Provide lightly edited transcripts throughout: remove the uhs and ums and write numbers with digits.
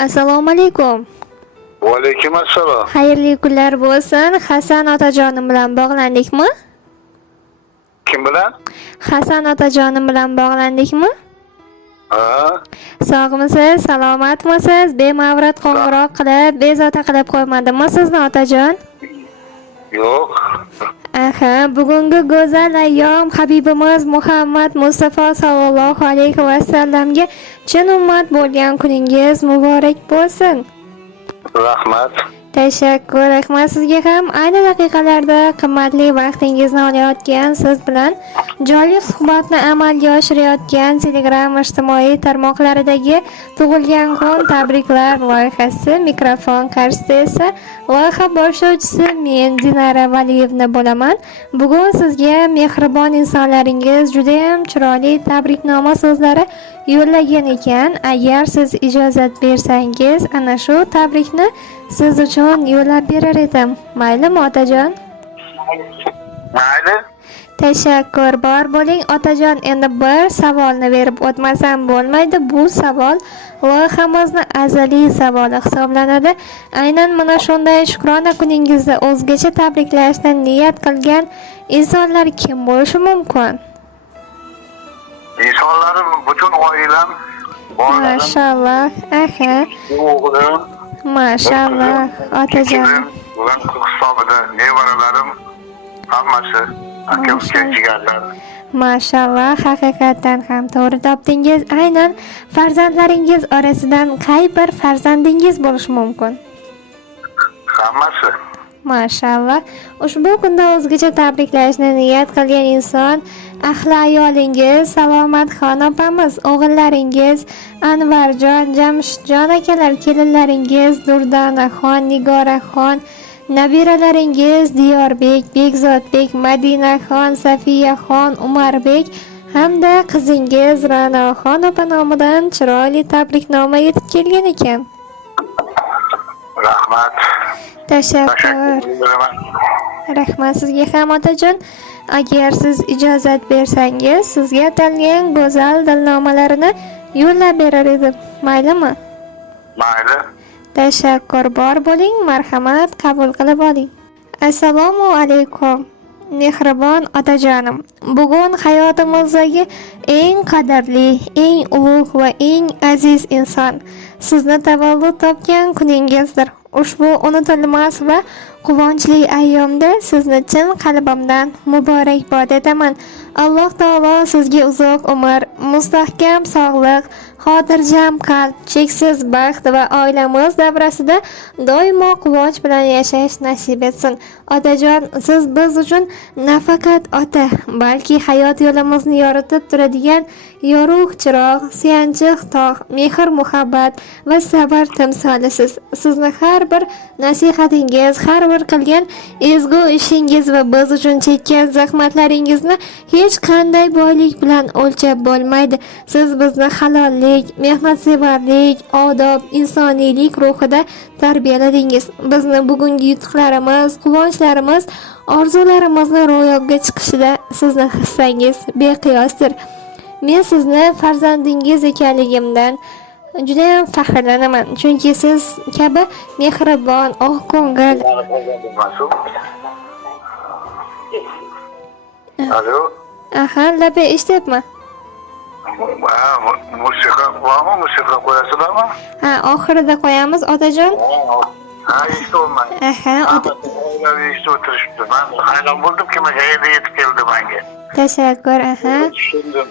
Assalomu alaykum. Va alaykum assalom. Xayrli kunlar bo'lsin. Hasan otajonim bilan bog'landikmi? Kim bilan? Hasan otajonim bilan bog'landikmi? Ha? Sog'misiz, salomatmisiz? Bemavrat qo'ng'iroq qilib, bezovta qilib qo'ymadimmi sizni otajon? Yo'q. Aha, bugungi go'zal ayyom Habibimiz Muhammad Mustafa sallallohu alayhi va sallamga chin ummat bo'lgan kuningiz muborak bo'lsin. Rahmat. Tashakkur, rahmat sizga ham. Ayni daqiqalarda qimmatli vaqtingizni olayotgan siz bilan jonli suhbatni amalga oshirayotgan Telegram ijtimoiy tarmoqlaridagi tug'ilgan kun tabriklar loyihasi mikrofon qarshisida esa loyiha boshlovchisi men Dinara Valiyevna bo'laman. Bugun sizga mehribon insonlaringiz juda ham chiroyli tabriknoma so'zlari yo'llagan ekan. Agar siz ijozat bersangiz, ana shu tabrikni siz uchun yo'llab berar edim. Maylimi otajon? Mayli. Tashakkur, bor bo'ling otajon. Endi bir savolni berib o'tmasam bo'lmaydi. Bu savol loyihamizni azaliy savoli hisoblanadi. Aynan mana shunday shukrona kuningizda o'zgacha tabriklashni niyat qilgan insonlar kim bo'lishi mumkin? İnsanlarım, bütün oilem, bolalarım, Mashallah. Aha. o'g'lim, Mashallah otajon. ular hisobida nevaralarim, hammasi aka-uka jigarlar. Mashallah, haqiqatan ham to'g'ri topdingiz. Aynan farzandlaringiz orasidan qay bir farzandingiz bo'lishi mumkin? Hammasi. Mashallah. Ushbu kunda o'zgacha tabriklashni niyat qilgan inson ahli ayolingiz Salomatxon opamiz, o'g'illaringiz Anvarjon, Jamshidjon akalar, kelinlaringiz Durdanaxon, Nigoraxon, nabiralaringiz Diyorbek, Bekzodbek, Madinaxon, Safiyaxon, Umarbek hamda qizingiz Ra'noxon opa nomidan chiroyli tabriknoma yetib kelgan ekan. Rahmat. Tashakkur. Beraman. Rahmat sizga ham otajon. Agar siz ijozat bersangiz, sizga atalgan go'zal dilnomalarini yo'llab berar edim. Maylimi? Mayli. Tashakkur, bor bo'ling, marhamat, qabul qilib oling. Assalomu alaykum. Mehribon otajonim. Bugun hayotimizdagi eng qadrli, eng ulug' va eng aziz inson sizni tavallud topgan kuningizdir. Ushbu unutilmas va quvonchli ayyomda sizni chin qalbimdan muborakbod etaman. Alloh taolo sizga uzoq umr, mustahkam sog'lik, xotirjam qalb, cheksiz baxt va oilamiz davrasida doimo quvonch bilan yashash nasib etsin. Otajon, siz biz uchun nafaqat ota, balki hayot yo'limizni yoritib turadigan yorug' chiroq, suyanchiq tog', mehr, muhabbat va sabr timsolisiz. Sizni har bir nasihatingiz, har bir qilgan ezgu ishingiz va biz uchun chekkan zahmatlaringizni hech qanday boylik bilan o'lchab bo'lmaydi. Siz bizni halollik, mehnatsevarlik, odob, insoniylik ruhida tarbiyaladingiz. Bizni bugungi yutuqlarimiz, quvonchlarimiz, orzularimizni ro'yobga chiqishida sizni hissangiz beqiyosdir. Men sizni farzandingiz ekanligimdan juda ham faxrlanaman. Chunki siz kabi mehribon, oqko'ngil. Alo. Aha, labi eshityapman. Musiqa bormi? Musiqa qo'yasizlarmi? Ha, oxirida qo'yamiz otajon. Ha, eshitolmay. Aha, eshitib o'tirishibdi. Men hayron bo'ldim, kimga yetib keldi menga. tashakkur. Aha. Tushundim.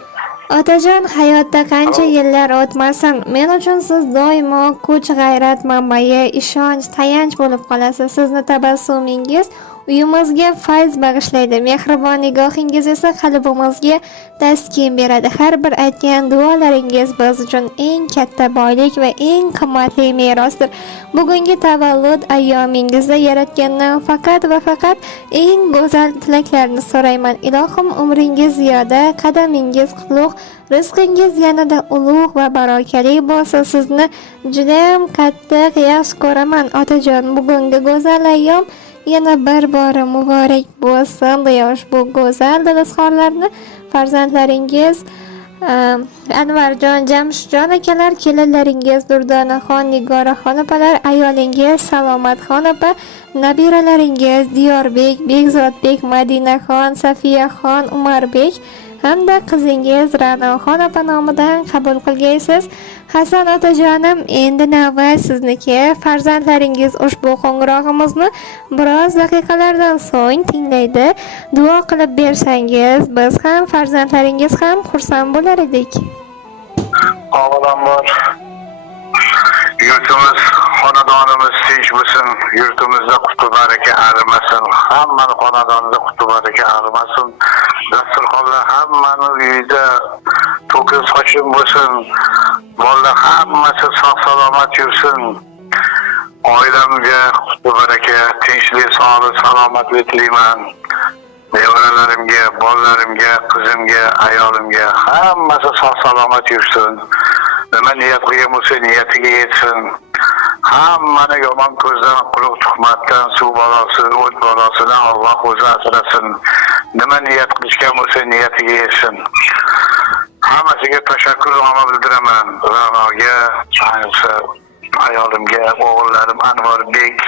Otajon, hayotda qancha yillar o'tmasin, men uchun siz doimo kuch, g'ayrat manbai, ishonch, tayanch bo'lib qolasiz. Sizni tabassumingiz uyimizga fayz bag'ishlaydi. Mehribon nigohingiz esa qalbimizga taskin beradi. Har bir aytgan duolaringiz biz uchun eng katta boylik va eng qimmatli merosdir. Bugungi tavallud ayyomingizda yaratgandan faqat va faqat eng go'zal tilaklarni so'rayman. Ilohim umringiz ziyoda, qadamingiz qutlug', rizqingiz yanada ulug' va barakali bo'lsin. Sizni juda ham qattiq yaxshi ko'raman otajon. Bugungi go'zal ayyom yana bir bora muborak bo'lsin deya ushbu go'zal dil izhorlarini farzandlaringiz Anvarjon, Jamshidjon akalar, kelinlaringiz Durdonaxon, Nigoraxon opalar, ayolingiz Salomatxon opa, nabiralaringiz Diyorbek, Bekzodbek, Madinaxon, Safiyaxon, Umarbek hamda qizingiz Ra'noxon opa nomidan qabul qilgaysiz. Hasan otajonim, endi navbat sizniki. Farzandlaringiz ushbu qo'ng'irog'imizni biroz daqiqalardan so'ng tinglaydi. Duo qilib bersangiz, biz ham farzandlaringiz ham xursand bo'lar edik. Avvalambor yurtimiz, xonadonimiz tinch bo'lsin, yurtimizda qutu baraka arimasin, hammani xonadonida qutu baraka arimasin, dasturxonlar hammani uyida to'kis sochim bo'lsin, bolalar hammasi sog' salomat yursin, oilamga qutu baraka, tinchlik, sog'lik, salomatlik tilayman. Nevaralarimga, bolalarimga, qizimga, ayolimga hammasi sog' salomat yursin. Nima niyat qilgan bo'lsa niyatiga yetsin. Hammani yomon ko'zdan, quruq tuhmatdan, suv balosi, o't balosidan Alloh o'zi asrasin. Nima niyat qilishgan bo'lsa niyatiga yetsin. Hammasiga tashakkurnoma bildiraman. Ra'noga, ayniqsa ayolimga, o'g'illarim Anvarbek,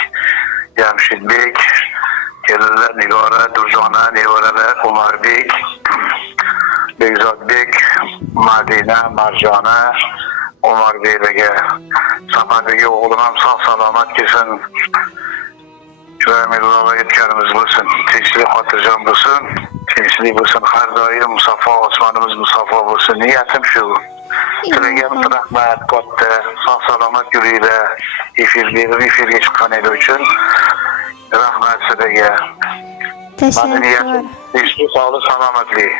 Jamshidbek, kelinlar Nigora, Durdona, nevaralar Umarbek, Bekzodbek, Madina, Marjona, Umarbeklarga, Safardagi o'g'lim ham sog' salomat kelsin. Shuramirloga aytganimiz bo'lsin, tinchlik xotirjam bo'lsin, tinchlik bo'lsin, har doim musaffo, osmonimiz musaffo bo'lsin. Niyatim shu. Sizlarga rahmat katta, sog' salomat yuringlar. Efirga chiqqaningiz uchun rahmat sizlarga. Tashakkur. Tinchlik, sog'lik, salomatlik.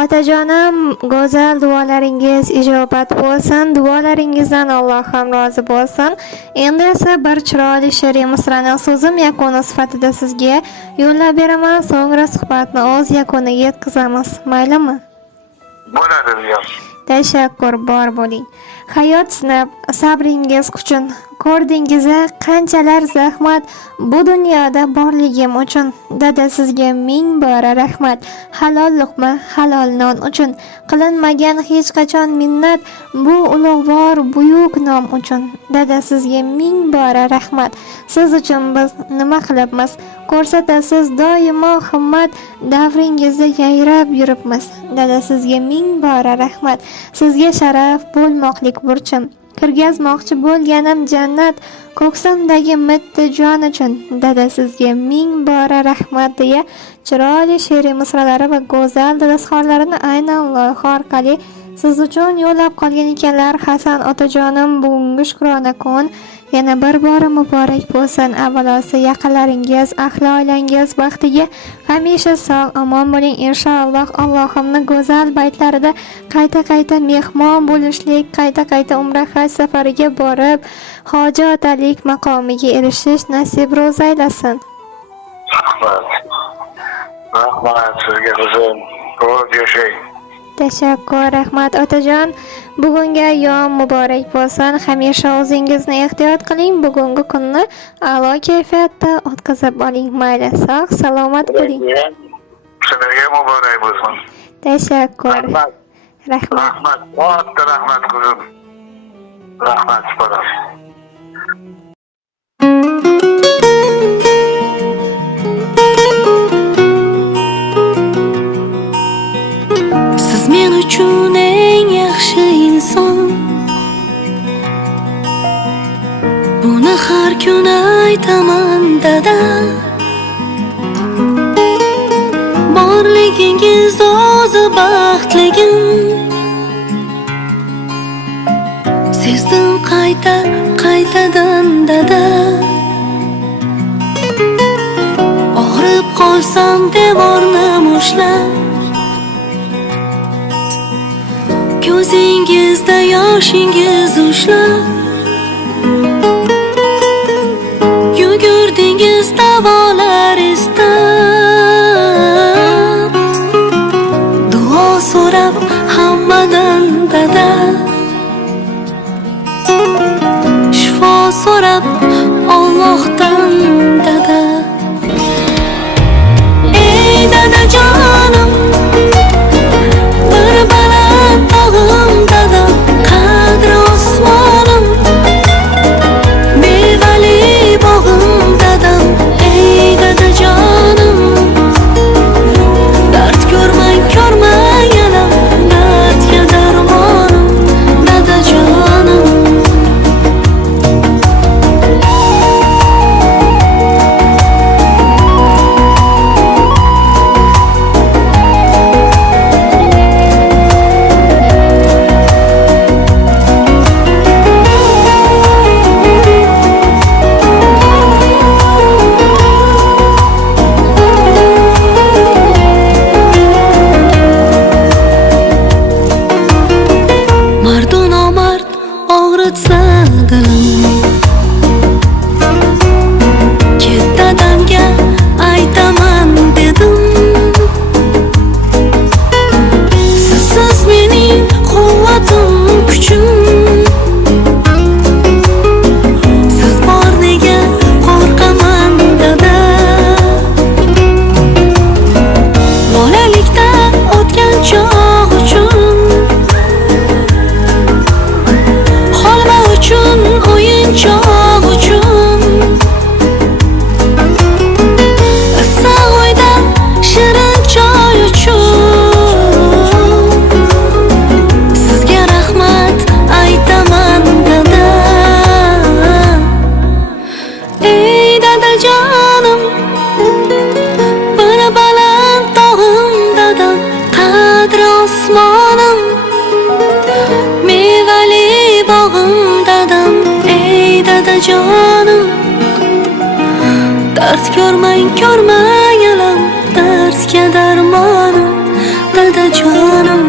Otajonim, go'zal duolaringiz ijobat bo'lsin. Duolaringizdan Alloh ham rozi bo'lsin. Endi esa bir chiroyli she'riy misraning so'zim yakuni sifatida sizga yo'llab beraman. So'ngra suhbatni o'z yakuniga yetkazamiz. Maylimi? Bo'ladi, Riyos. Tashakkur, bor bo'ling. Hayot sinab, sabringiz kuchun. Ko'rdingiz-a qanchalar zahmat bu dunyoda borligim uchun. Dada sizga ming bora rahmat. Halol luqma, halol non uchun. Qilinmagan hech qachon minnat bu ulug'vor buyuk nom uchun. Dada sizga ming bora rahmat. Siz uchun biz nima qilibmiz? Ko'rsatasiz doimo himmat, davringizda yayrab yuribmiz. Dada sizga ming bora rahmat. Sizga sharaf bo'lmoqlik burchim. Kirgazmoqchi bo'lganim jannat, ko'ksimdagi mitti jon uchun. Dada sizga ming bora rahmat deya chiroyli she'riy misralari va go'zal dadasxonlarini aynan loyiha orqali siz uchun yo'llab qolgan ekanlar. Hasan otajonim, bugungi shukrona kun yana bir bora muborak bo'lsin. Avvalosi yaqinlaringiz, ahli oilangiz baxtiga hamisha sog' omon bo'ling inshaalloh. Allohimning go'zal baytlarida qayta mehmon bo'lishlik, qayta umra haj safariga borib hojatalik maqomiga erishish nasib ro'z aylasin. Rahmat sizga qizim. Ko'p yashang. Tashakkur, rahmat otajon. Bugungi ayyom muborak bo'lsin. Hamisha o'zingizni ehtiyot qiling. Bugungi kunni a'lo kayfiyatda o'tkazib oling. Mayli, sog' salomat bo'ling. Sizlarga muborak bo'lsin. Tashakkur. Rahmat. Katta rahmat qizim. Rahmat bolam. Siz men uchun eng yaxshi inson. Buni har kun aytaman dada. Borligingiz o'zi baxtligim. Sezdim qaytadan dada. Og'rib qolsam devorni mushlab, ko'zingizda yoshingiz ushlab, yugurdingiz davolar istab, duo so'rab hammadan dada, shifo so'rab Allohdan dada. Ey dadajonim, o'tsa dilim. Ket dadamga aytaman dedim. Sizsiz mening quvvatim, kuchim. Siz bor nega qo'rqaman dada. Bolalikda o'tgan chog' uchun, holva uchun, o'yinchoq uchun, issiq uyda shirin choy uchun sizga rahmat aytaman dada. Ey dadajonim, bir baland tog'im dadam, qadri osmonim, mevali bog'im dadam. Ey dadajonim, dard ko'rmang alam, dardga darmonim dadajonim.